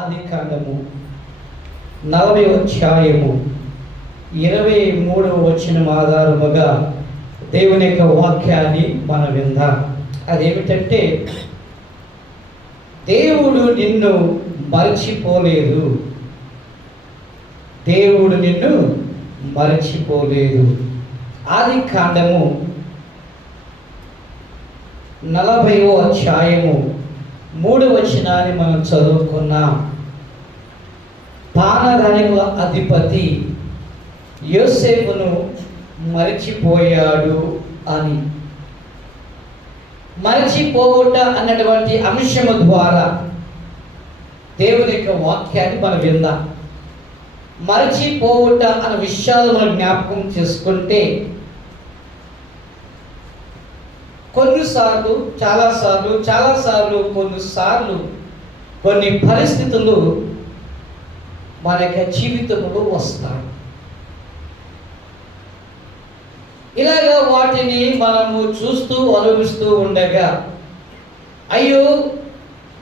ఆదికాండము 40వ అధ్యాయము 23వ వచనం ఆధారముగా దేవుని యొక్క వాక్యాన్ని మనం విందాం. అదేమిటంటే, దేవుడు నిన్ను మరచిపోలేదు. దేవుడు నిన్ను మరచిపోలేదు. ఆదికాండము 40వ అధ్యాయము 3వ వచనాన్ని మనం చదువుకున్నాం. పానరాయుల అధిపతి యోసేపును మరచిపోయాడు అని. మరచిపోవుట అన్నటువంటి అంశము ద్వారా దేవుని యొక్క వాక్యాన్ని మనం విందాం. మరచిపోవుట అన్న విషయాలు మనం జ్ఞాపకం చేసుకుంటే, కొన్నిసార్లు కొన్నిసార్లు కొన్ని పరిస్థితులు మన యొక్క జీవితంలో వస్తాయి. ఇలాగా వాటిని మనము చూస్తూ అనుభవిస్తూ ఉండగా, అయ్యో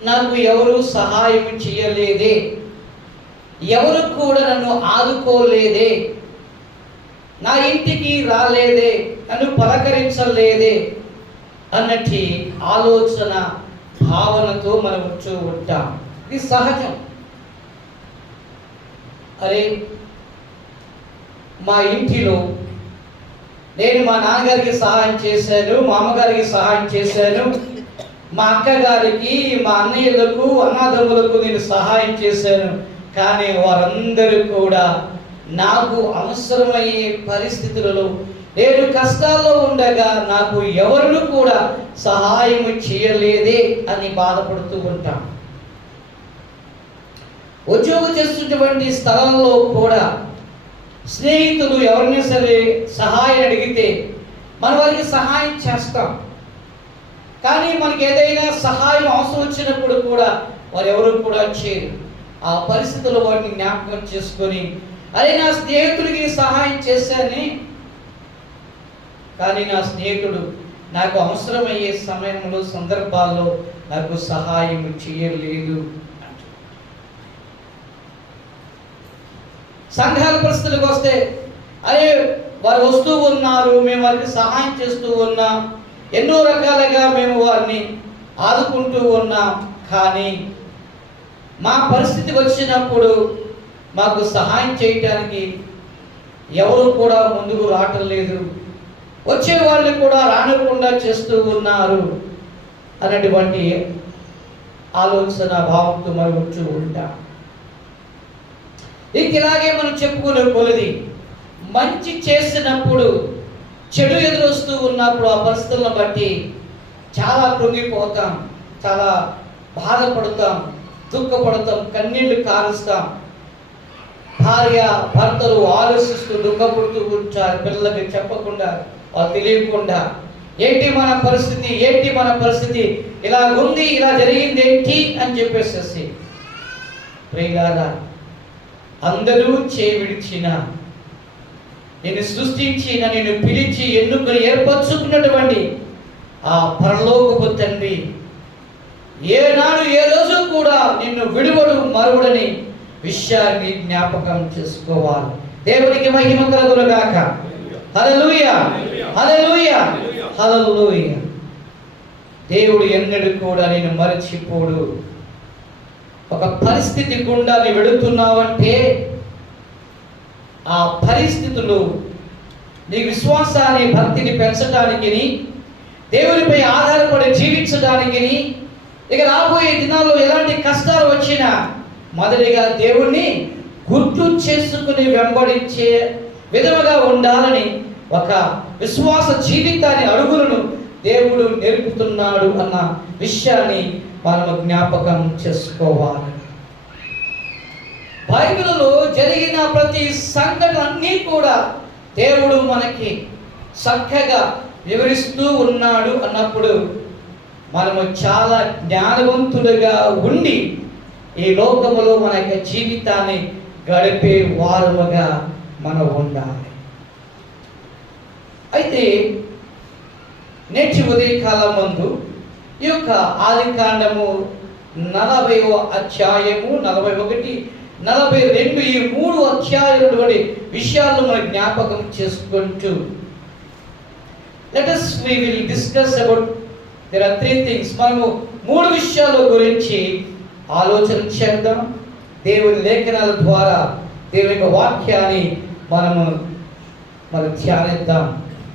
నాకు ఎవరు సహాయం చేయలేదే, ఎవరు కూడా నన్ను ఆదుకోలేదే, నా ఇంటికి రాలేదే, నన్ను పలకరించలేదే అన్నటి ఆలోచన భావనతో మనం వచ్చి ఉంటాం. ఇది సహజం. అరే, మా ఇంటిలో నేను మా నాన్నగారికి సహాయం చేశాను, మా అమ్మగారికి సహాయం చేశాను, మా అక్కగారికి, మా అన్నయ్యలకు, అన్నదమ్ములకు నేను సహాయం చేశాను, కానీ వారందరూ కూడా నాకు అవసరమయ్యే పరిస్థితులలో, నేను కష్టాల్లో ఉండగా నాకు ఎవరు కూడా సహాయం చేయలేదే అని బాధపడుతూ ఉంటాం. ఉద్యోగం చేస్తున్నటువంటి స్థలంలో కూడా స్నేహితులు ఎవరిని సరే సహాయం అడిగితే మన వారికి సహాయం చేస్తాం. కానీ మనకి ఏదైనా సహాయం అవసరం వచ్చినప్పుడు కూడా వారు ఎవరు కూడా చేయరు. ఆ పరిస్థితుల్లో వాటిని జ్ఞాపకం చేసుకొని, అరే నా స్నేహితుడికి సహాయం చేశానే, కానీ నా స్నేహితుడు నాకు అవసరమయ్యే సమయంలో, సందర్భాల్లో నాకు సహాయం చేయలేదు. సంఘాల పరిస్థితులకు వస్తే, అరే వారు వస్తూ ఉన్నారు, మేము వారికి సహాయం చేస్తూ ఉన్నాం, ఎన్నో రకాలుగా మేము వారిని ఆదుకుంటూ ఉన్నాం, కానీ మా పరిస్థితి వచ్చినప్పుడు మాకు సహాయం చేయటానికి ఎవరు కూడా ముందుకు రావటం లేదు, వచ్చే వాళ్ళు కూడా రానివ్వకుండా చేస్తూ ఉన్నారు అన్నటువంటి ఆలోచన భావంతో మనం వచ్చి ఉంటాం. ఇలాగే మనం చెప్పుకునే కొలది మంచి చేసినప్పుడు చెడు ఎదురొస్తూ ఉన్నప్పుడు ఆ పరిస్థితులను బట్టి చాలా కృంగిపోతాం, చాలా బాధపడతాం, దుఃఖపడతాం, కన్నీళ్లు కారుస్తాం. భార్య భర్తలు ఆలోచిస్తూ దుఃఖపడుతూ ఉంటారు, పిల్లలకి చెప్పకుండా, వాళ్ళు తెలియకుండా, ఏంటి మన పరిస్థితి ఇలా ఉంది, ఇలా జరిగింది ఏంటి అని చెప్పేసేసి. ప్రియులారా, అందరూ చేవిడిచిన, నేను సృష్టించిన, నేను పిలిచి ఎన్నుకొని ఏర్పరచుకున్నటువంటి ఆ పరలోకపు తండ్రి ఏనాడు ఏ రోజు కూడా నిన్ను విడువడు మరువడని విషయాన్ని జ్ఞాపకం చేసుకోవాలి. దేవునికి మహిమ కలుగునుగాక. హల్లెలూయా, హల్లెలూయా, హల్లెలూయా. దేవుడు ఎన్నడూ కూడా నేను మరచిపోడు. ఒక పరిస్థితి గుండా నీ వెళుతున్నావంటే ఆ పరిస్థితులు నీ విశ్వాసాన్ని, భక్తిని పెంచడానికి, దేవునిపై ఆధారపడి జీవించడానికి, ఇక రాబోయే దినాల్లో ఎలాంటి కష్టాలు వచ్చినా మొదటిగా దేవుణ్ణి గుర్తు చేసుకుని వెంబడించే విధముగా ఉండాలని ఒక విశ్వాస జీవితాన్ని, అడుగులను దేవుడు నేర్పుతున్నాడు అన్న విషయాన్ని మనము జ్ఞాపకం చేసుకోవాలి. బైబిల్లో జరిగిన ప్రతి సంఘటన అన్నీ కూడా దేవుడు మనకి చక్కగా వివరిస్తూ ఉన్నాడు అన్నప్పుడు మనము చాలా జ్ఞానవంతులుగా ఉండి ఈ లోకములో మన యొక్క జీవితాన్ని గడిపే వారముగా మనం ఉండాలి. అయితే నేటి ఉదయకాలం ముందు ఈ యొక్క ఆదికాండము 40వ అధ్యాయము 41, 42 ఈ 3 అధ్యాయాలలోని విషయాలను మనం జ్ఞాపకం చేసుకుంటూ we will discuss about there are 3 things. మనము 3 విషయాల గురించి ఆలోచన చేద్దాం. దేవుని లేఖనాల ద్వారా దేవుని యొక్క వాక్యాన్ని మనం ధ్యానిద్దాం.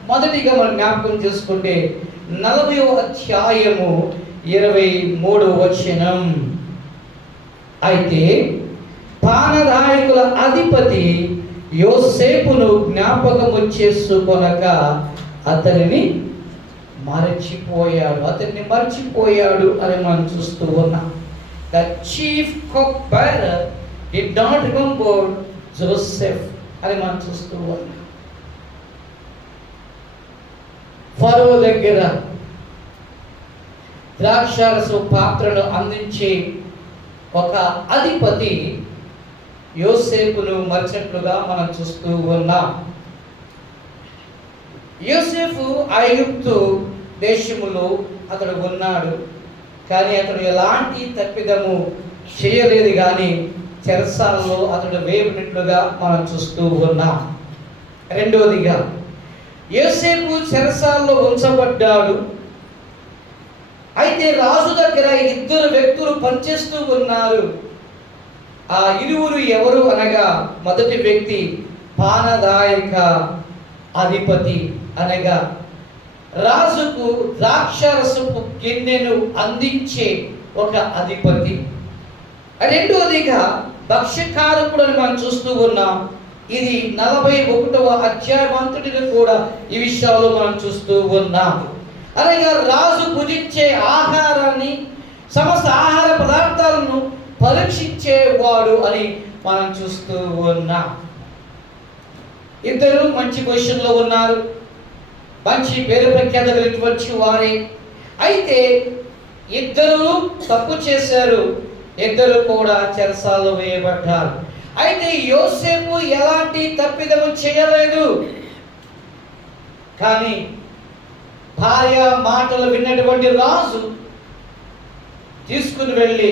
మొదటిగా మనం జ్ఞాపకం చేసుకుంటే 40వ అధ్యాయము 23వ వచనం. అయితే పానదాయకుల అధిపతి యోసేపును జ్ఞాపకము చేసుకొనక అతనిని మరచిపోయాడు అని మనం చూస్తూ ఉన్నాం. The chief cupbearer did not remember Joseph అని మనం చూస్తూ ఉన్నాం. ఫరో దగ్గర ద్రాక్షారసం పాత్రను అందించే ఒక అధిపతి యోసేపును మరిచినట్లుగా మనం చూస్తూ ఉన్నాం. యోసేపు ఐగుప్తు దేశములో అతడు ఉన్నాడు, కానీ అతడు ఎలాంటి తప్పిదము చేయలేదు, కానీ చెరసాలలో అతడు వేయబడినట్లుగా మనం చూస్తూ ఉన్నాం. రెండవదిగా యోసేపు చెరసాలలో ఉంచబడ్డాడు. అయితే రాజు దగ్గర 2 వ్యక్తులు పనిచేస్తూ ఉన్నారు. ఆ ఇరువురు ఎవరు అనగా, మొదటి వ్యక్తి పానదాయక అధిపతి అనగా రాజుకు ద్రాక్షారసపు గిన్నెను అందించే ఒక అధిపతి. రెండవదిగా భక్ష్యకారకుడు అని మనం చూస్తూ ఉన్నాం. ఇది 41వ అధ్యాయమంతటిలో కూడా ఈ విషయాలు మనం చూస్తూ ఉన్నాం. అనగా రాజు భుజించే ఆహారాన్ని, సమస్త ఆహార పదార్థాలను పరీక్షించేవాడు అని మనం చూస్తూ ఉన్నాం. 2 మంచి పొజిషన్లో ఉన్నారు, మంచి పేరు ప్రఖ్యాత కలిగినటువంటి వారే. అయితే 2 తప్పు చేశారు, 2 కూడా చెరసాలలో వేయబడ్డారు. అయితే యోసేపు ఎలాంటి తప్పిదము చేయలేదు, కానీ భార్య మాటలు విన్నటువంటి రాజు తీసుకుని వెళ్ళి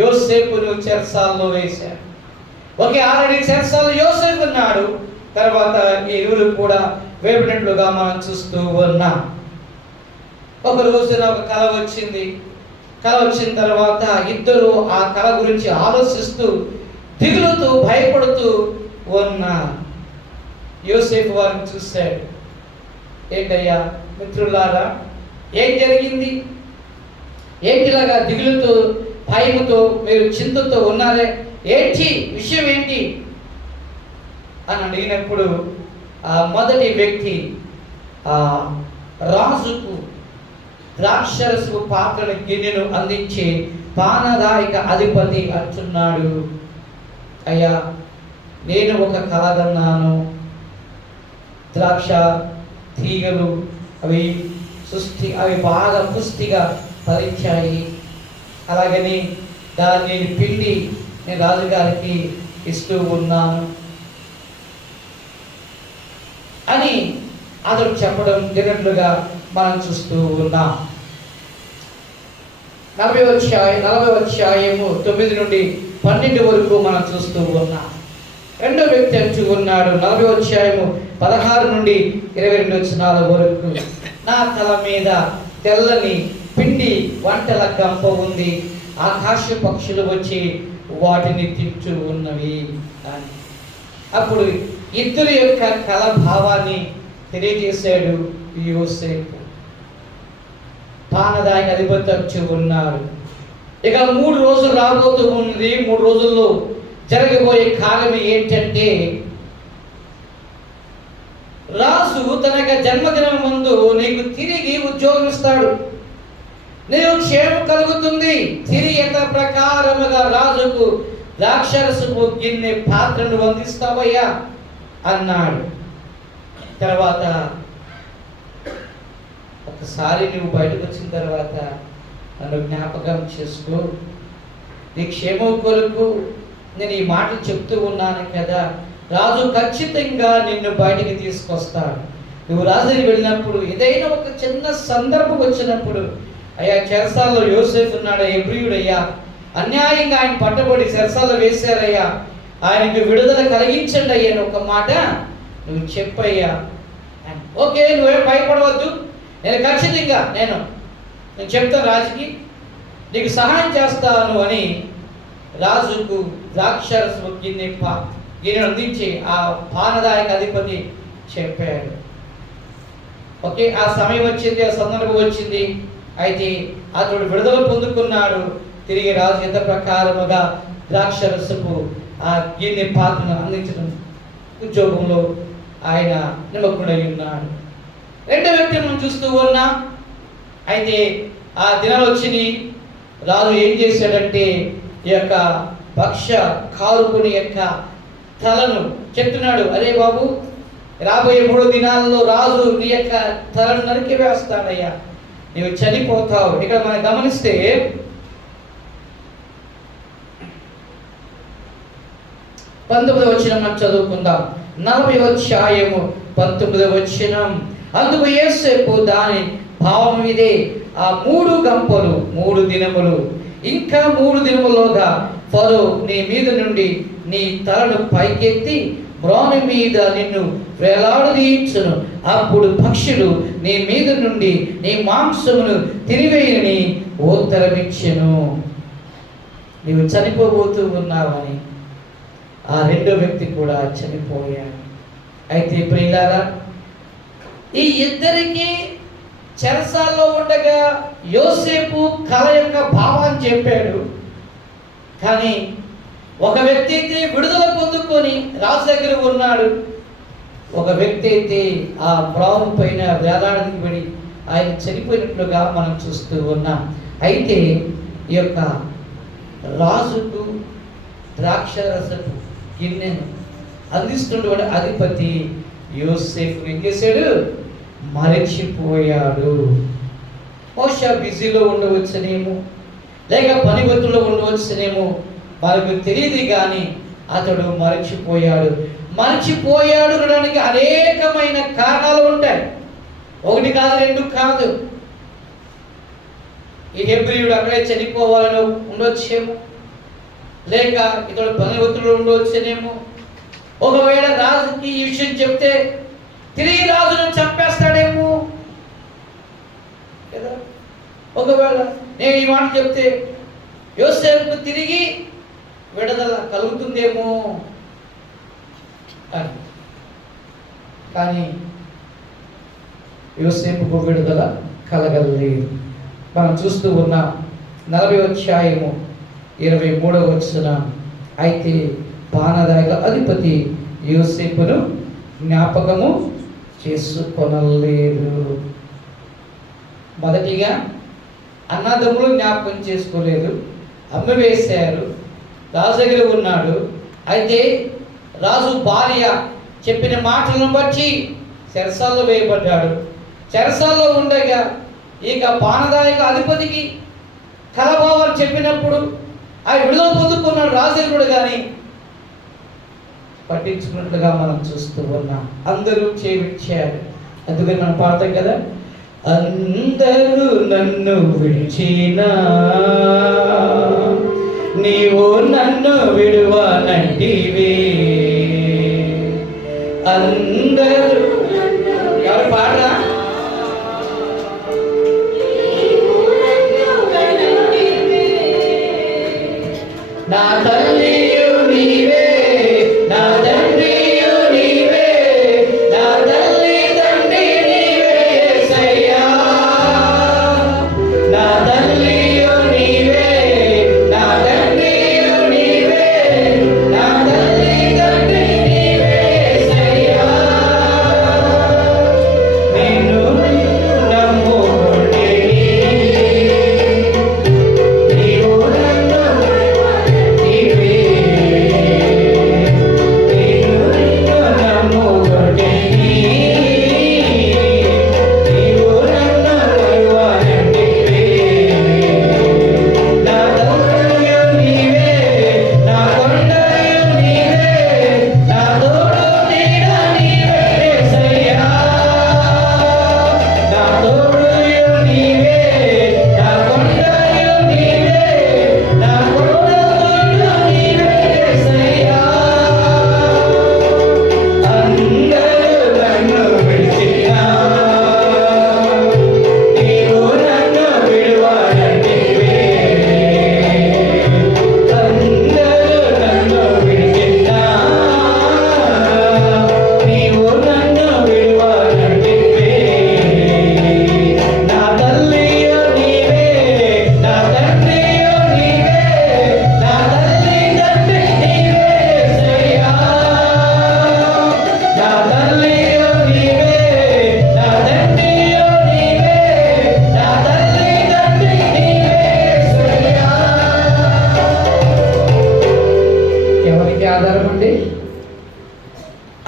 యోసేపును చెరసాలలో వేశారు. ఆల్రెడీ చెరసాలలో యోసేపు ఉన్నాడు, తర్వాత ఈ ఇరువురు కూడా వేయబడినట్లుగా మనం చూస్తూ ఉన్నాం. ఒక రోజున ఒక కల వచ్చింది. కల వచ్చిన తర్వాత 2 ఆ కల గురించి ఆలోచిస్తూ దిగులుతూ భయపడుతూ ఉన్నారు. యోసేపు వారిని చూశాడు. ఏంటయ్యా మిత్రులారా, ఏం జరిగింది? ఏంటిలాగా దిగులుతో భయముతో మీరు చింతతో ఉన్నారే, ఏంటి విషయం ఏంటి అని అడిగినప్పుడు ఆ మొదటి వ్యక్తి రాజుకు ద్రాక్షరసపు పాత్రల గిన్నెను అందించే పానదాయక అధిపతి అంటున్నాడు, అయ్యా నేను ఒక కల కన్నాను. ద్రాక్ష తీగలు అవి బాగా పుష్టిగా ఫలించాయి. అలాగని దాన్ని పిండి నేను రాజుగారికి ఇస్తూ ఉన్నాను అని అతడు చెప్పడం జరిగినట్లుగా మనం చూస్తూ ఉన్నాం. 40వ అధ్యాయము 9 నుండి 12 వరకు మనం చూస్తూ ఉన్నాం. రెండో వ్యక్తి అంటూ ఉన్నాడు 40వ అధ్యాయము 16 నుండి 22 వచనాల వరకు, నా తల మీద తెల్లని పిండి వంటల గంప ఉంది, ఆకాశ పక్షులు వచ్చి వాటిని తింటూ ఉన్నవి అని. అప్పుడు 2 యొక్క కల భావాన్ని తెలియజేశాడు యోసేపు. పానదాయక అధిపతి వచ్చి ఉన్నారు. ఇక 3 రోజులు రాబోతూ ఉంది. 3 రోజుల్లో జరగబోయే కార్యం ఏంటంటే, రాజు తన జన్మదినం ముందు నీకు తిరిగి ఉద్యోగం ఇస్తాడు, నీకు క్షేమం కలుగుతుంది, తిరిగి యథ ప్రకారముగా రాజుకు ద్రాక్షరసపు గిన్నె పాత్రను అందిస్తావయ్యా అన్నాడు. తర్వాత ఒకసారి నువ్వు బయటకు వచ్చిన తర్వాత నన్ను జ్ఞాపకం చేసుకో, నీ క్షేమం కొరకు నేను ఈ మాటలు చెప్తూ ఉన్నాను కదా, రాజు ఖచ్చితంగా నిన్ను బయటికి తీసుకొస్తాడు. నువ్వు రాజుని వెళ్ళినప్పుడు ఏదైనా ఒక చిన్న సందర్భం వచ్చినప్పుడు అయ్యా చెరసాల్లో యోసేపు ఉన్నాడు, హెబ్రీయుడయ్యా, అన్యాయంగా ఆయన పట్టబడి చెరసాల్లో వేశారయ్యా, ఆయనకు విడుదల కలిగించండి అయ్యా అని ఒక మాట నువ్వు చెప్పయ్యా. ఓకే, నువ్వేం భయపడవద్దు, నేను ఖచ్చితంగా నేను చెప్తాను రాజుకి, నీకు సహాయం చేస్తాను అని రాజుకు ద్రాక్షరసము గిన్నె అందించి ఆ పానదాయక అధిపతి చెప్పాడు. ఓకే, ఆ సమయం వచ్చింది, ఆ సందర్భం వచ్చింది. అయితే అతడు విడుదల పొందుకున్నాడు. తిరిగి రాజు ఎంత ప్రకారముగా ద్రాక్షరసపు ఆ గిన్నె పాత్రను అందించడం ఉద్యోగంలో ఆయన నిమగ్నుడై ఉన్నాడు. రెండో వ్యక్తి మనం చూస్తూ ఉన్నాం. అయితే ఆ దినాలు వచ్చినాయి. రాజు ఏం చేశాడంటే ఈ యొక్క భక్ష కారుకుని యొక్క తలను చెప్తున్నాడు, అరే బాబు, రాబోయే 3 దినాల్లో రాజు నీ యొక్క తలను నరికి వేస్తాడయ్యా, నీవు చనిపోతావు. ఇక్కడ మనం గమనిస్తే 19వ వచనం మనం చదువుకుందాం. 40వ అధ్యాయము 19వ వచనం. అందుకు యోసేపు దాని భావం ఇదే, ఆ 3 గంపలు 3 దినములు ఇంకా 3 దినములోగా ఫరో నీ మీద నుండి నీ తలను పైకెత్తి మ్రాను మీద నిన్ను వేలాడదీయించును. అప్పుడు పక్షులు నీ మీద నుండి నీ మాంసమును తినివేయని ఉత్తరమిచ్చెను. నీవు చనిపోబోతూ ఉన్నావని ఆ రెండో వ్యక్తి కూడా చనిపోయాడు. అయితే ప్రియులారా, ఈ ఇద్దరికి చెరసాల్లో ఉండగా యోసేపు కళ యొక్క భావాన్ని చెప్పాడు. కానీ ఒక వ్యక్తి అయితే విడుదల పొందుకొని రాజు దగ్గర ఉన్నాడు. ఒక వ్యక్తి అయితే ఆ మ్రాను పైన వేలాడబడి ఆయన చనిపోయినట్లుగా మనం చూస్తూ ఉన్నాం. అయితే ఈ యొక్క రాజుకు ద్రాక్షరసపు గిన్నెను అందిస్తున్నటువంటి అధిపతి యోసేపు ఏం చేశాడు? మరచిపోయాడు. బహుశా బిజీలో ఉండవచ్చునేమో, లేక పని ఒత్తిడిలో ఉండవచ్చునేమో, మనకు తెలియదు. కానీ అతడు మరచిపోయాడు. మరచిపోయాడు అనడానికి అనేకమైన కారణాలు ఉంటాయి. 1 కాదు 2 కాదు. ఈ హెబ్రీయుడు అక్కడే చనిపోవాలని ఉండొచ్చేమో, లేక ఇతడు పని ఒత్తిడిలో ఉండవచ్చునేమో. ఒకవేళ రాజుకి ఈ విషయం చెప్తే తిరిగి రాజును చంపేస్తాడేమో కదా. ఒకవేళ నేను ఈ మాట చెప్తే యోసేపుకు తిరిగి విడుదల కలుగుతుందేమో అని. కానీ యోసేపుకు విడుదల కలగలేదు. మనం చూస్తూ ఉన్నాం 40వ అధ్యాయము 23వ వచనం. అయితే పానదాయక అధిపతి యోసేపును జ్ఞాపకము చేసుకొనలేదు. మొదటిగా అన్నదమ్ములు జ్ఞాపకం చేసుకోలేదు, అమ్మివేశారు. రాజు దగ్గర ఉన్నాడు. అయితే రాజు భార్య చెప్పిన మాటలను బట్టి చెరసాల్లో వేయబడ్డాడు. చెరసాల్లో ఉండగా ఇక పానదాయక అధిపతికి కలభావాలు చెప్పినప్పుడు ఆయన విడుదల పొందుకున్నాడు రాజు దగ్గర, కానీ పట్టించుకున్నట్లుగా మనం చూస్తూ ఉన్నాం. అందరూ చేయించారు. అందుకని మనం పాడతాం కదా, అందరూ నన్ను విడిచినా నీవు నన్ను విడువనంటివే. అందరూ ఎవరు పాడరా? నా తల్లియు నీవే, నా తండ్రియు నీవే, నా తల్లి తండ్రి నీవే యేసయ్యా. నా తల్లియు నీవే, నా తండ్రియు నీవే, నా తల్లి తండ్రి నీవే యేసయ్యా. నీ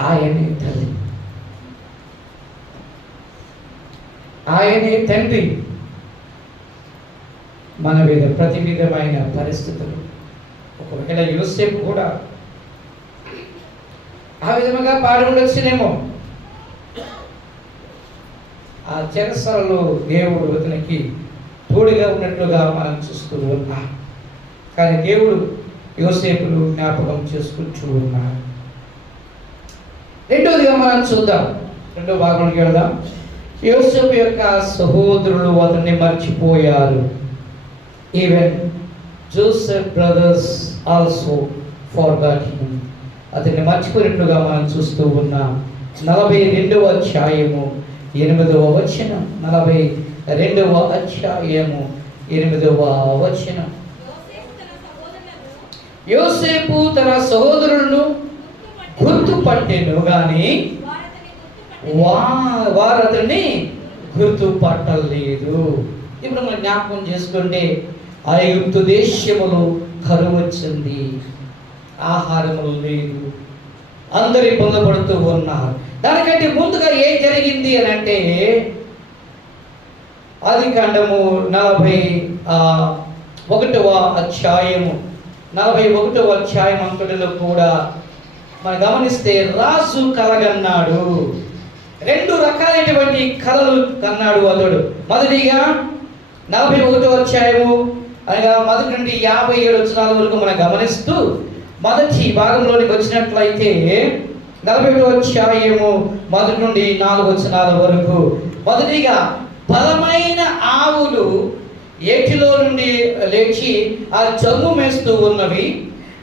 ఆయనే తల్లి, ఆయనే తండ్రి. మన మీద ప్రతి విధమైన పరిస్థితులు, ఒకవేళ యోసేపు కూడా ఆ విధముగా పాడి ఉండొచ్చునేమో. ఆ చెరసలలో దేవుడు అతనికి తోడుగా ఉన్నట్లుగా మనం చూస్తూ ఉన్నాం. కానీ దేవుడు యోసేపును జ్ఞాపకం చేసుకుంటూ ఉన్నాడు. రెండోదిగా మనం చూద్దాం, రెండో భాగంలోకి వెళ్దాం. యోసేపు యొక్క సహోదరులు అతన్ని మర్చిపోయారు. Even Joseph brothers also forgot him. అతన్ని మర్చిపోయినట్లుగా మనం చూస్తూ ఉన్నాం. 42వ అధ్యాయము 8వ వచనం. 42వ అధ్యాయము 8వ వచనం. యోసేపు తన సహోదరులను గుర్తుపట్టెను గాని వారు అతన్ని గుర్తుపట్టలేదు. ఇప్పుడు మనం జ్ఞాపకం చేసుకుంటే ఐగుప్తు దేశములో కరువు వచ్చింది, ఆహారములు లేదు, అందరు ఇబ్బంది పడుతూ ఉన్నారు. దానికంటే ముందుగా ఏం జరిగింది అని అంటే, ఆదికాండము 41వ అధ్యాయము 41వ అధ్యాయం అంతటిలో కూడా మనం గమనిస్తే రాజు కలగన్నాడు. 2 రకాలైనటువంటి కళలు కన్నాడు అతడు. మొదటిగా 41వ అధ్యాయము అనగా 1 నుండి 57 వచనాల వరకు మనం గమనిస్తూ మొదటి భాగంలోనికి వచ్చినట్లయితే 41వ అధ్యాయము 1 నుండి 4 వచనాల వరకు, మొదటిగా బలమైన ఆవులు ఏటిలో నుండి లేచి ఆ జమ్ము మేస్తూ ఉన్నవి.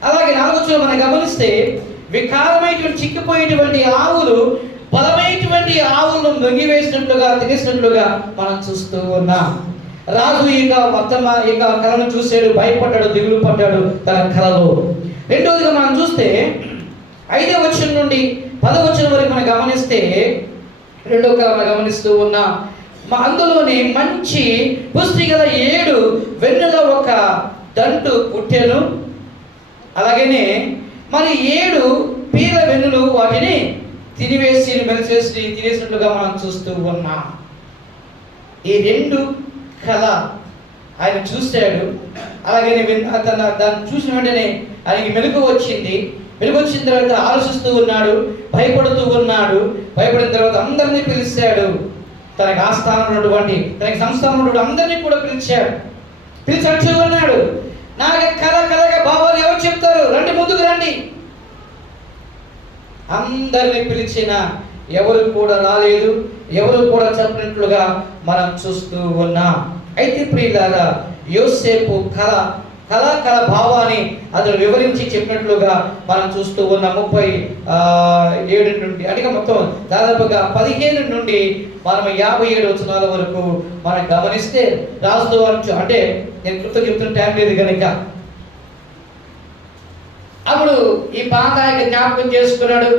అలాగే 4వ వచనం మనం గమనిస్తే వికారమైనటువంటి చిక్కిపోయేటువంటి ఆవులు బలమైనటువంటి ఆవులను దొంగివేసినట్లుగా తినేసినట్లుగా మనం చూస్తూ ఉన్నాం. రాజు ఇక కళను చూసాడు, భయపడ్డాడు, దిగులు పడ్డాడు తన కళలో. రెండవదిగా మనం చూస్తే 5వ వచనం నుండి 10వ వచనం వరకు మనం గమనిస్తే రెండో కళ మనం గమనిస్తూ ఉన్నాం. అందులోని మంచి పుష్టి గల 7 వెన్నుల ఒక దంటు పుట్టెను. అలాగనే మరి 7 పీల వెన్నులు వాటిని తినేసినట్లుగా మనం చూస్తూ ఉన్నాం. ఈ 2 కళ ఆయన చూశాడు. అలాగే దాన్ని చూసిన వెంటనే ఆయనకి మెలకువ వచ్చింది. మెలకువ వచ్చిన తర్వాత ఆలోచిస్తూ ఉన్నాడు, భయపడుతూ ఉన్నాడు. భయపడిన తర్వాత అందరినీ పిలిచాడు. తనకి ఆస్థానం ఉన్నటువంటి, తనకి సంస్థానం ఉన్నటువంటి అందరినీ కూడా పిలిచాడు. పిలిచి అంటూ ఉన్నాడు, నాకు కళగా భావాలు ఎవరు చెప్తారు, రండి, ముందుకు రండి. అందరిని పిలిచిన ఎవరు కూడా రాలేదు, ఎవరు కూడా చెప్పినట్లుగా మనం చూస్తూ ఉన్నాం. అయితే ప్రియులారా, యోసేపు కళ భావాన్ని అతను వివరించి చెప్పినట్లుగా మనం చూస్తూ ఉన్న 37 నుండి అంటే మొత్తం దాదాపుగా 15 నుండి మనం 57 వచనాల వరకు మనం గమనిస్తే రాజుతో అంటే నేను క్లుప్తంగా చెప్తున్న టైం లేదు కనుక అప్పుడు ఈ పాత జ్ఞాపకం చేసుకున్నాడు.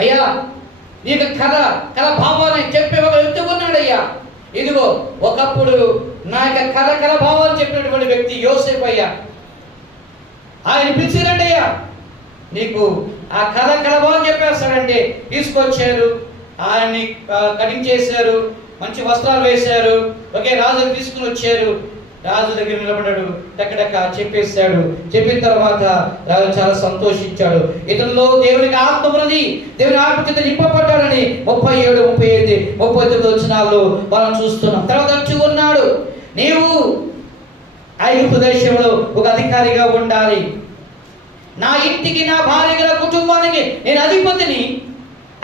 అయ్యా, నీకు కళ భావాన్ని చెప్పే ఒక వ్యక్తి ఉన్నాడు. అయ్యా, ఇదిగో ఒకప్పుడు నా యొక్క కళ భావాన్ని చెప్పినటువంటి వ్యక్తి యోసేపు అయ్యా, ఆయన పిలిచిరండి అయ్యా, నీకు ఆ కళ భావం చెప్పేస్తాడంటే తీసుకొచ్చారు. ఆయన్ని కటింగ్ చేశారు, మంచి వస్త్రాలు వేశారు, ఒకే రాజుని తీసుకుని వచ్చారు. రాజు దగ్గర నిలబడ్డాడు, టక్కడక్క చెప్పేశాడు. చెప్పిన తర్వాత రాజు చాలా సంతోషించాడు. ఇతనిలో దేవునికి ఆత్మ ఉన్నది, దేవుని ఆత్మచేత నింపబడ్డాడని 37, 38, 39 వచనాల్లో మనం చూస్తున్నాం. తర్వాత వచ్చి ఉన్నాడు, నీవు ఐగుప్తు దేశంలో ఒక అధికారిగా ఉండాలి, నా ఇంటికి, నా భార్యకి, నా కుటుంబానికి నేను అధిపతిని.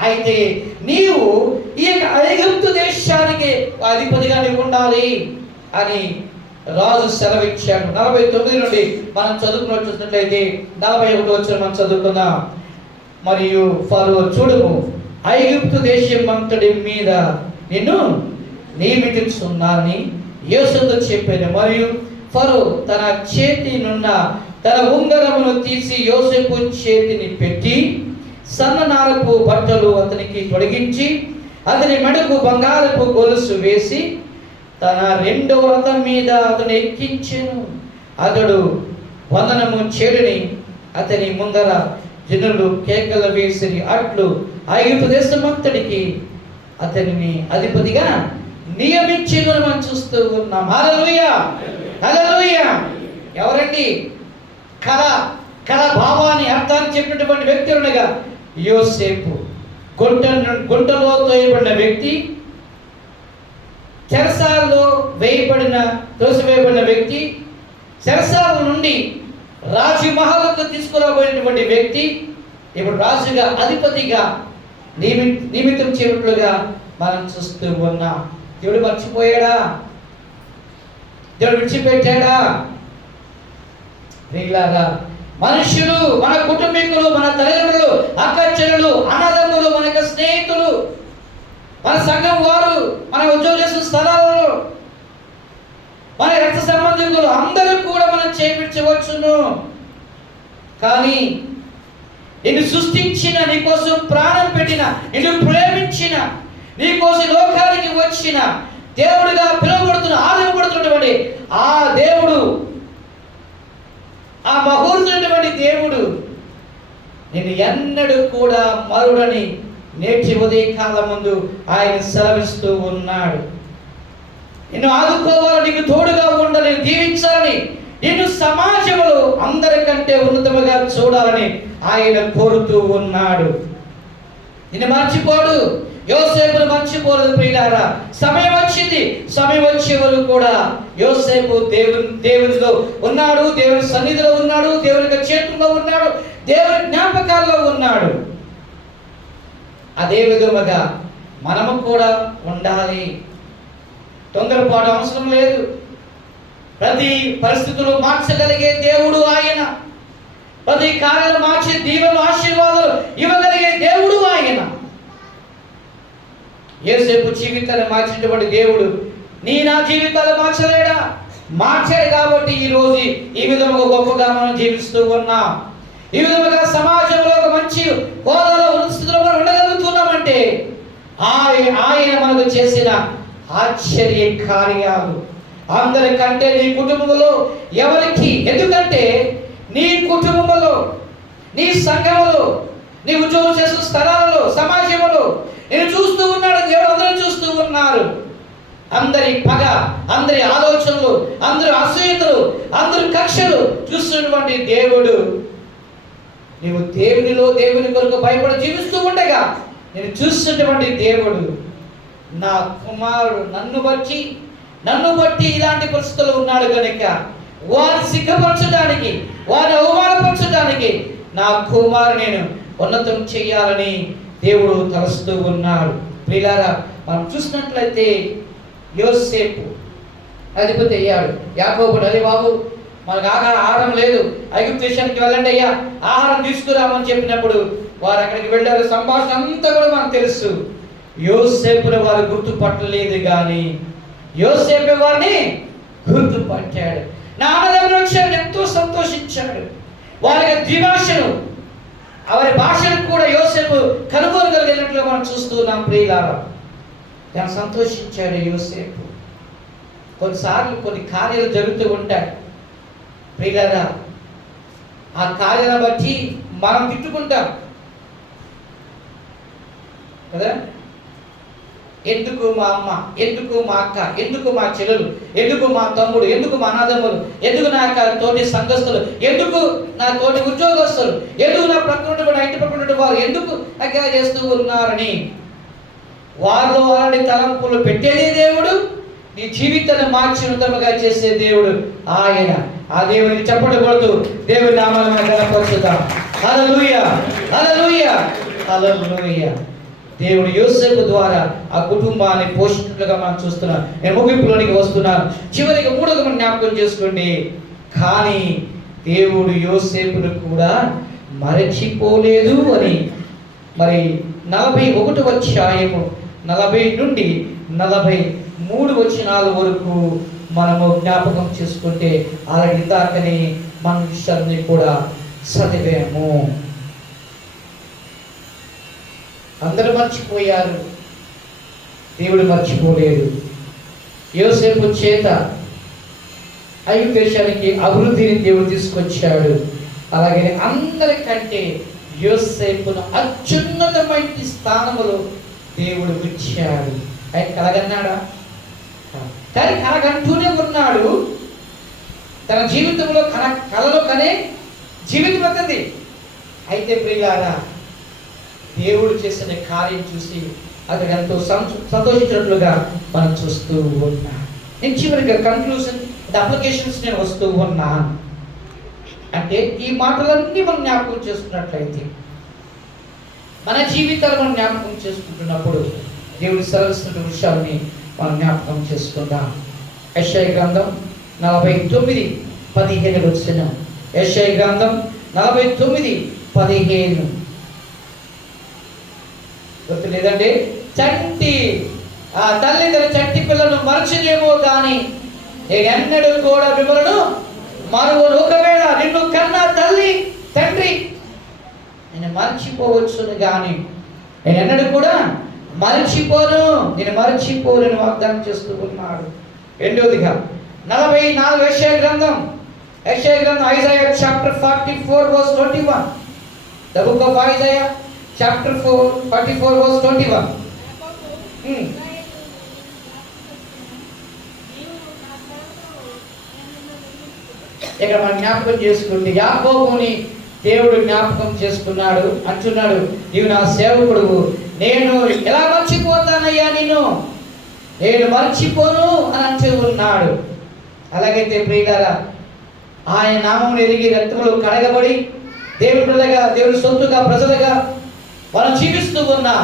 అయితే నీవు ఈ ఐగుప్తు దేశానికి అధిపతిగా నీవు ఉండాలి అని రాజు సెలవిచ్చాడు. 49 నుండి మనం చదువుకుని చూసినట్లయితే 41 వచనం మనం చదువుకుందాం. మరియు ఫరో, చూడుము, ఐగుప్తు దేశం అంతటి మీద నిన్ను నియమించుచున్నానని యోసేపుతో చెప్పాను. మరియు ఫరో తన చేతినున్న తన ఉంగరమును తీసి యోసేపు చేతిని పెట్టి సన్ననారపు బట్టలు అతనికి తొడిగించి అతని మెడకు బంగారపు గొలుసు వేసి తన 2వ రథం మీద అతను ఎక్కించెను. అతడు వందనము చేడుని అతని ముందర జనులు కేకలు వేసిరి. అట్లు ఐగుప్తు దేశమంతటికి అతనిని అధిపతిగా నియమించిందని మనం చూస్తూ ఉన్నాం. హల్లెలూయా, హల్లెలూయా. ఎవరండి? కళ భావాన్ని అర్థాన్ని చెప్పినటువంటి వ్యక్తి ఉండగా యోసేపు. గుంటలో తోయబడిన వ్యక్తి, చెరసాలలో తోసివేయబడిన వ్యక్తి, చెరసాల నుండి రాజమహల్కు తీసుకురాబోయినటువంటి వ్యక్తి ఇప్పుడు రాజుగా అధిపతిగా నియమితం చేయనట్లుగా మనం చూస్తూ ఉన్నాం. దేవుడు మర్చిపోయాడా? దేవుడు విడిచిపెట్టాడా? ప్రియులారా, మనుషులు, మన కుటుంబీకులు, మన తల్లిదండ్రులు, అక్క చెల్లెలు, అన్నదమ్ములు, మన స్నేహితులు, మన సంఘం వారు, మన ఉద్యోగ చేసిన స్థలాలలో, మన రక్త సంబంధికులు అందరూ కూడా మనం చేయించవచ్చును. కానీ నిన్ను సృష్టించిన, నీకోసం ప్రాణం పెట్టిన, నిన్ను ప్రేమించిన, నీకోసం లోకానికి వచ్చిన దేవుడిగా పిలువబడుతున్న, ఆదరింపబడుతున్నటువంటి ఆ దేవుడు, ఆ మహోన్నతమైనటువంటి దేవుడు నేను ఎన్నడూ కూడా మరుడని నేటి ఉదయ కాలం ముందు ఆయన సెలవిస్తూ ఉన్నాడు. నిన్ను ఆదుకోవాలని, నీకు తోడుగా ఉండాలని, దీవించాలని, నిన్ను సమాజంలో అందరికంటే ఉన్నతముగా చూడాలని ఆయన కోరుతూ ఉన్నాడు. నిన్ను మర్చిపోడు. యోసేపును మర్చిపోలేదు ప్రియులారా. సమయం వచ్చింది, సమయం వచ్చే వరకు కూడా యోసేపు దేవునిలో ఉన్నాడు, దేవుని సన్నిధిలో ఉన్నాడు, దేవుని చేతుల్లో ఉన్నాడు, దేవుని జ్ఞాపకాల్లో ఉన్నాడు. అదే విధముగా మనము కూడా ఉండాలి. తొందరపాటు అవసరం లేదు. ప్రతి పరిస్థితులు మార్చగలిగే దేవుడు ఆయన. ప్రతి కార్యాలు మార్చి దీవెనలు, ఆశీర్వాదాలు ఇవ్వగలిగే దేవుడు ఆయన. యోసేపు జీవితాన్ని మార్చినటువంటి దేవుడు నా జీవితాన్ని మార్చలేడా? మార్చాడు. కాబట్టి ఈరోజు ఈ విధముగా గొప్పగా మనం జీవిస్తూ ఉన్నాం. ఈ విధముగా సమాజంలో ఒక మంచి హోదాలో, స్థితిలో మనం ఉండగలుగుతున్నామంటే ఆయన మనకు చేసిన ఆశ్చర్య కార్యాలు. అందరికంటే నీ కుటుంబంలో ఎవరికి? ఎందుకంటే నీ కుటుంబంలో, నీ సంఘంలో, నీ ఉద్యోగం చేసిన స్థలాలలో, సమాజంలో నేను చూస్తూ ఉన్నాడు. దేవుడు అందరూ చూస్తూ ఉన్నారు. అందరి పగ, అందరి ఆలోచనలు, అందరి అసూయతలు, అందరి కక్షలు చూస్తున్నటువంటి దేవుడు, నీవు దేవుని కొరకు భయపడి జీవిస్తూ ఉండగా నేను చూస్తున్నటువంటి దేవుడు, నా కుమారుడు నన్ను బట్టి ఇలాంటి పరిస్థితుల్లో ఉన్నాడు కనుక వారిని సిగ్గుపరచడానికి, వారిని అవమానపరచడానికి నా కుమారుడు నేను ఉన్నతం చేయాలని దేవుడు తలస్తూ ఉన్నాడు. ప్రియులారా, మనం చూసినట్లయితే యోసేపు అధిపతి అయ్యాడు. యాకోబు, అరే బాబు మనకు ఆహారం లేదు, ఐగుప్తు దేశానికి వెళ్ళండి అయ్యా, ఆహారం తీసుకురామని చెప్పినప్పుడు వారు అక్కడికి వెళ్ళారు. సంభాషణ అంతా కూడా మనకు తెలుసు. యోసేపుని వారు గుర్తుపట్టలేదు, కానీ యోసేపు వారిని గుర్తుపట్టాడు. నా అన్నదమ్ములు వచ్చారు, ఎంతో సంతోషించాడు. వారికి ద్విభాషను, వారి భాషను కూడా యోసేపు కనుగొనగలిగినట్లుగా మనం చూస్తున్నాం. ప్రియులారా, ఆయన సంతోషించాడు యోసేపు. కొన్నిసార్లు కొన్ని కార్యాలు జరుగుతూ ఉంటాయి ప్రియులారా. ఆ కార్యాలను బట్టి మనం తిట్టుకుంటాం కదా. ఎందుకు మా అమ్మ, ఎందుకు మా అక్క, ఎందుకు మా చెల్లెలు, ఎందుకు మా తమ్ముడు, ఎందుకు మా అన్నదమ్ములు, ఎందుకు నా తోటి సంఘస్థులు, ఎందుకు నా తోటి ఉద్యోగస్తులు, ఎందుకు నా ప్రక్కన నా ఇంటి పక్కన వారు ఎందుకు అక్కడ చేస్తూ ఉన్నారని వారిలో అలాంటి తలంపులు పెట్టేదే దేవుడు. నీ జీవితాన్ని మార్చి ఉన్నతముగా చేసే దేవుడు ఆయన. ఆ దేవుని చప్పట్లు కొడుతూ దేవుని నామాన్ని గణపరుచుదాం. హల్లెలూయా, హల్లెలూయా, హల్లెలూయా. దేవుడు యోసేపు ద్వారా ఆ కుటుంబాన్ని పోషించినట్లుగా మనం చూస్తున్నాం. నేను ముగింపులోనికి వస్తున్నాను. చివరికి మూడోది మనం జ్ఞాపకం చేసుకోండి. కానీ దేవుడు యోసేపును కూడా మరచిపోలేదు అని మరి 41వ అధ్యాయము 40 నుండి 43 వచనాల వరకు మనము జ్ఞాపకం చేసుకుంటే అలాంటి దాకని మన విషయాన్ని కూడా చదివాము. అందరూ మర్చిపోయారు, దేవుడు మర్చిపోలేదు. యోసేపు చేత ఐగుప్తు దేశానికి అభివృద్ధిని దేవుడు తీసుకొచ్చాడు. అలాగే అందరికంటే యోసేపును అత్యున్నతమైన స్థానములో దేవుడు ఉంచాడు. ఆయన కలగన్నాడా? కానీ కలగంటూనే ఉన్నాడు. తన జీవితంలో కలలో కనే జీవితం అవుతుంది. అయితే ప్రియులారా, దేవుడు చేసిన కార్యం చూసి అతను ఎంతో సంతోషించినట్లుగా మనం చూస్తూ ఉన్నాం. నేను చివరిగా కన్క్లూజన్ అప్లికేషన్స్ నేను వస్తూ ఉన్నాను. అంటే ఈ మాటలన్నీ మనం జ్ఞాపకం చేసుకున్నట్లయితే, మన జీవితాలు మనం జ్ఞాపకం చేసుకుంటున్నప్పుడు దేవుడు సరళిస్తున్న విషయాన్ని మనం జ్ఞాపకం చేసుకుందాం. యెషయా గ్రంథం 49:15 వచ్చిన యెషయా గ్రంథం 49:15 గుర్తు లేదండి? చంటి ఆ తల్లి తన చంటి పిల్లను మరచలేమో కానీ నేను ఎన్నడూ కూడా మిమ్మల్ని మరువను. ఒకవేళ నిన్ను కన్నా తల్లి తండ్రి నేను మర్చిపోవచ్చును కానీ నేను ఎన్నడూ కూడా మరచిపోను, నేను మరచిపోనని వాగ్దానం చేస్తూ ఉన్నాడు. రెండవదిగా 44 యెషయా గ్రంథం Isaiah chapter 44 verse 21. The book of Isaiah chapter 44 verse 21. ఇక్కడ మనం జ్ఞాపకం చేసుకుంటే యాకోబుని దేవుడు జ్ఞాపకం చేసుకున్నాడు. అంటున్నాడు, నీవు నా సేవకుడు, నేను ఎలా మర్చిపోతానయ్యా నిన్ను, నేను మర్చిపోను అని అంటూ ఉన్నాడు. అలాగైతే ప్రియులారా, ఆయన నామమును ఎరిగి రక్తములో కడగబడి దేవుని పిల్లగా, దేవుని సొత్తుగా, ప్రజలుగా మనం జీవిస్తూ ఉన్నా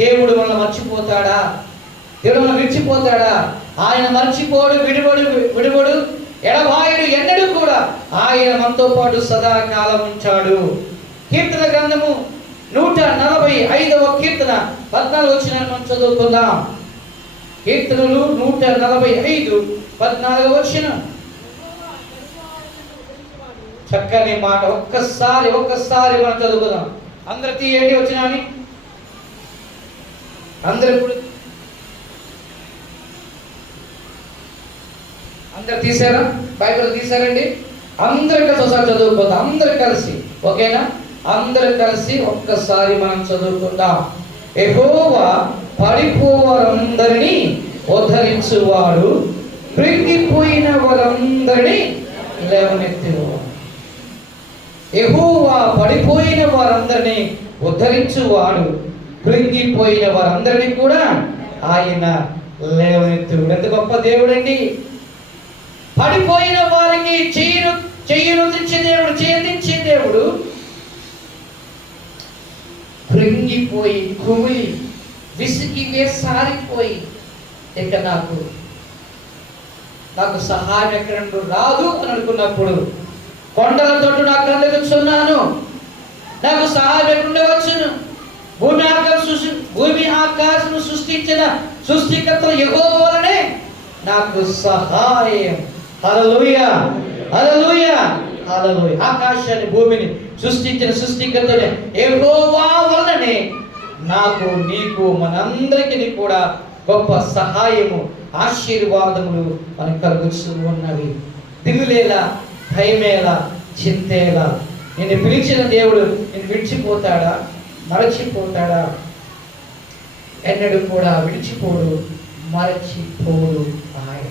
దేవుడు మనల్ని మర్చిపోతాడా? దేవుడు మనం విడిచిపోతాడా? ఆయన మర్చిపోడు, విడిబడు, ఎడబాయుడు, ఎన్నడూ కూడా ఆయన మనతో పాటు సదాకాలం ఉంచాడు. కీర్తన గ్రంథము 145వ కీర్తన 14 వచనాన్ని మనం చదువుకుందాం. కీర్తనలు 145:14 వచనం. చక్కని మాట. ఒక్కసారి మనం చదువుకుందాం. అందరు తీయండి వచనాన్ని. అందరు తీసారా? బైబిల్ తీసారండి? అందరు కలిసి ఒకసారి చదువుకుందాం. అందరు కలిసి, ఓకేనా? అందరు కలిసి ఒక్కసారి మనం చదువుకుందాం. యెహోవా పడిపోవారందరినీ ఉద్ధరించువాడు, కృంగిపోయిన వారందరినీ లేవనెత్తువాడు. యెహోవా పడిపోయిన వారందరినీ ఉద్ధరించువాడు, కృంగిపోయిన వారందరినీ కూడా ఆయన లేవనెత్తువాడు. ఎంత గొప్ప దేవుడండి! పడిపోయిన వారికి చెయ్యనుంచే దేవుడు, చేయించే దేవుడు, కృంగిపోయి కుమిలి విసిగి వేసారిపోయి ఇక నాకు సహాయం ఎక్కడ రాదు అని అనుకున్నప్పుడు, కొండలతో నా కళ్ళెదుచున్నాను, నాకు సహాయం ఎక్కడ వచ్చును, భూమి ఆకాశం సృష్టించిన సృష్టికర్త యెహోవా వలనే నాకు సహాయం. హల్లెలూయా, హల్లెలూయా, హల్లెలూయా. ఆకాశాన్ని భూమిని సృష్టించిన సృష్టికర్తనే యెహోవా వలనే నాకు, నీకు, మనందరికీ కూడా గొప్ప సహాయము, ఆశీర్వాదములు మనకు కలుగుతూ ఉన్నవి. దిగులేలా, భయమేలా, చింతేలా. నిన్ను పిలిచిన దేవుడు నిన్ను విడిచిపోతాడా? మరచిపోతాడా? ఎన్నడూ కూడా విడిచిపోడు, మరచిపోడు ఆయన.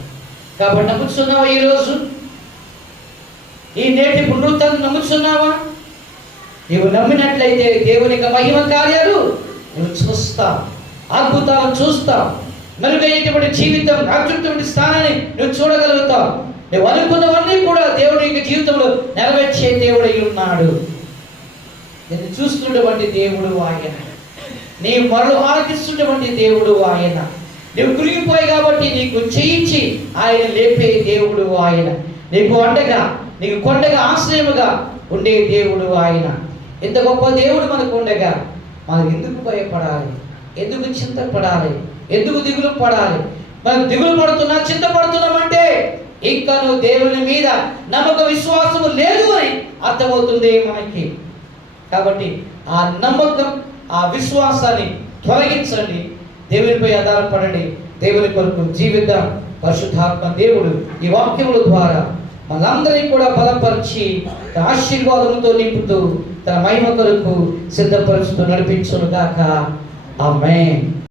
కాబట్టి నమ్ముతున్నావా? ఈరోజు ఈ నేటి పునరుత్థానం నమ్ముతున్నావా? నీవు నమ్మినట్లయితే దేవుని యొక్క మహిమ కార్యాలు నువ్వు చూస్తావు, అద్భుతాలను చూస్తావు, మెరుగైనటువంటి జీవితం, అద్భుతమైన స్థానాన్ని నువ్వు చూడగలుగుతావు. నువ్వు అనుకున్నవన్నీ కూడా దేవుడి యొక్క జీవితంలో నెరవేర్చే దేవుడై ఉన్నాడు. నేను చూస్తున్నటువంటి దేవుడు ఆయన, నీ మొరలు ఆలకిస్తున్నటువంటి దేవుడు ఆయన. నువ్వు కృంగిపోయి కాబట్టి నీకు చేయించి ఆయన లేపే దేవుడు ఆయన. నీకు అండగా, నీకు కొండగా, ఆశ్రయముగా ఉండే దేవుడు ఆయన. ఎంత గొప్ప దేవుడు మనకు ఉండగా మనం ఎందుకు భయపడాలి? ఎందుకు చింతపడాలి? ఎందుకు దిగులు పడాలి? మనం దిగులు పడుతున్నా, చింతపడుతున్నామంటే ఇంకా నువ్వు దేవుని మీద నమ్మక విశ్వాసము లేదు అని అర్థమవుతుంది మనకి. కాబట్టి ఆ నమ్మకం, ఆ విశ్వాసాన్ని తొలగించండి, దేవునిపై ఆధారపడండి, దేవుని కొరకు జీవితం. పరిశుద్ధాత్మ దేవుడు ఈ వాక్యముల ద్వారా మనందరినీ కూడా బలపరిచి ఆశీర్వాదంతో నింపుతూ తన మహిమ కొరకు సిద్ధపరుస్తూ నడిపించును గాక. ఆమేన్.